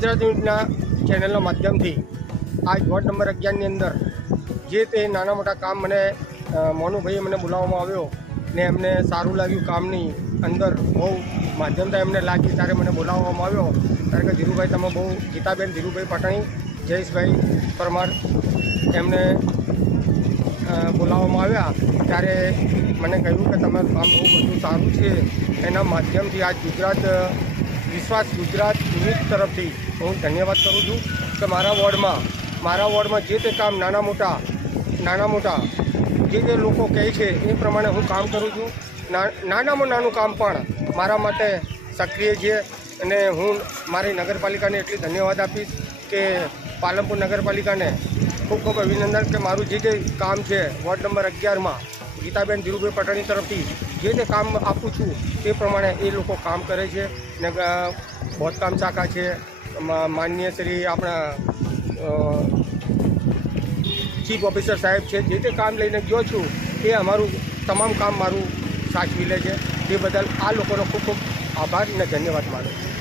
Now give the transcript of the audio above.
ગુજરાત ન્યૂઝના ચેનલના માધ્યમથી આજ વોર્ડ નંબર અગિયારની અંદર જે તે નાના મોટા કામ મને મોનુભાઈએ મને બોલાવવામાં આવ્યો ને એમને સારું લાગ્યું કામની અંદર બહુ માધ્યમતા એમને લાગી ત્યારે મને બોલાવવામાં આવ્યો. કારણ કે ધીરુભાઈ તમે બહુ, ગીતાબેન ધીરુભાઈ પટાણી, જયેશભાઈ પરમાર એમને બોલાવવામાં આવ્યા ત્યારે મને કહ્યું કે તમારું કામ બહુ બધું સારું છે. એના માધ્યમથી આજ ગુજરાત વિશ્વાસ ગુજરાત યુનિટ તરફથી હું ધન્યવાદ કરું છું કે મારા વોર્ડમાં મારા વોર્ડમાં જે તે કામ નાના મોટા નાના મોટા, જે જે લોકો કહે છે એ પ્રમાણે હું કામ કરું છું. નાનામાં નાનું કામ પણ મારા માટે સક્રિય છે અને હું મારી નગરપાલિકાને એટલી ધન્યવાદ આપીશ કે પાલનપુર નગરપાલિકાને ખૂબ ખૂબ અભિનંદન કે મારું જે જે કામ છે વોર્ડ નંબર અગિયારમાં ગીતાબેન ધીરુભાઈ પટાણી તરફથી જે તે કામ આપું છું તે પ્રમાણે એ લોકો કામ કરે છે. ને બોધકામ શાખા છે. માન્ય શ્રી આપણા ચીફ ઓફિસર સાહેબ છે. જે તે કામ લઈને ગયો છું એ અમારું તમામ કામ મારું સાચવી લે છે. તે બદલ આ લોકોનો ખૂબ ખૂબ આભાર અને ધન્યવાદ માનું છું.